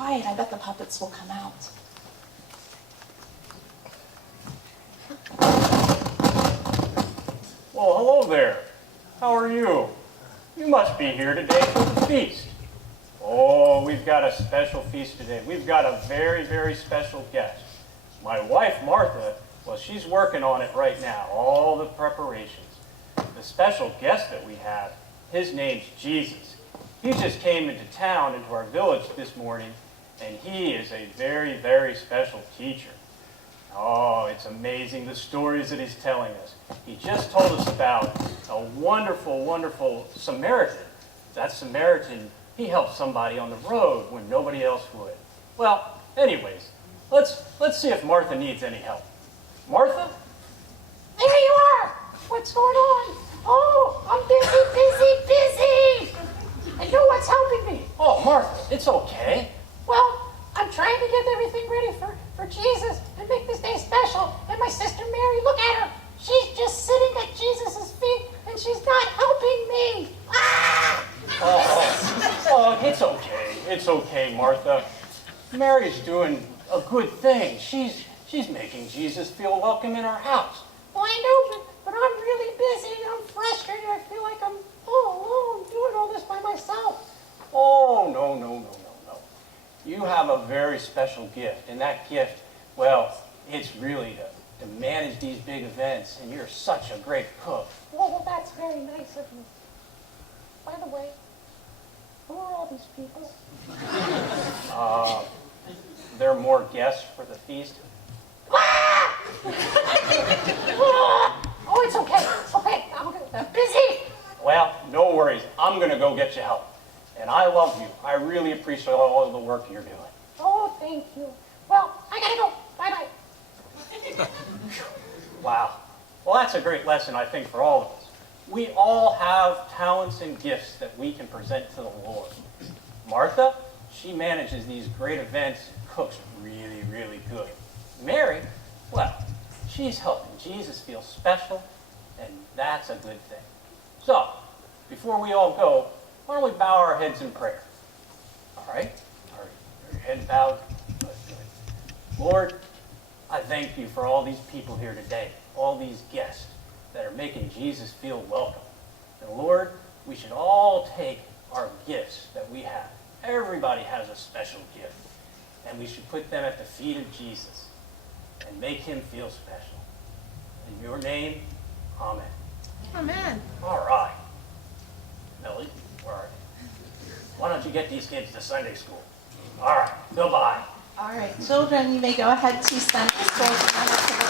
quiet. I bet the puppets will come out. Well, hello there. How are you? You must be here today for the feast. Oh, we've got a special feast today. We've got a very, very special guest. My wife, Martha, well, she's working on it right now, all the preparations. The special guest that we have, his name's Jesus. He just came into town, into our village this morning, and he is a very, very special teacher. Oh, it's amazing the stories that he's telling us. He just told us about a wonderful, wonderful Samaritan. That Samaritan, he helped somebody on the road when nobody else would. Well, anyways, let's see if Martha needs any help. Martha? There you are! What's going on? Oh, I'm busy! And know what's helping me? Oh, Martha, it's okay. Well, I'm trying to get everything ready for Jesus and make this day special. And my sister Mary, look at her. She's just sitting at Jesus' feet and she's not helping me. Ah! Oh, it's okay. It's okay, Martha. Mary's doing a good thing. She's making Jesus feel welcome in our house. Well, I know, but I'm really busy. I'm frustrated. I feel like I'm all alone doing all this by myself. Oh, no. You have a very special gift, and that gift, well, it's really to manage these big events, and you're such a great cook. Well, that's very nice of you. By the way, who are all these people? There are more guests for the feast. Ah! Oh, it's okay. I'm busy. Well, no worries. I'm going to go get you help. And I love you. I really appreciate all of the work you're doing. Oh, thank you. Well, I gotta go. Bye-bye. Wow. Well, that's a great lesson, I think, for all of us. We all have talents and gifts that we can present to the Lord. Martha, she manages these great events and cooks really, really good. Mary, well, she's helping Jesus feel special, and that's a good thing. So, before we all go, why don't we bow our heads in prayer? All right? Are your heads bowed? Good. Lord, I thank you for all these people here today, all these guests that are making Jesus feel welcome. And Lord, we should all take our gifts that we have. Everybody has a special gift. And we should put them at the feet of Jesus and make him feel special. In your name, amen. Amen. All right. Millie, where are you? Why don't you get these kids to Sunday school? All right, goodbye. All right, children, you may go ahead to Sunday school.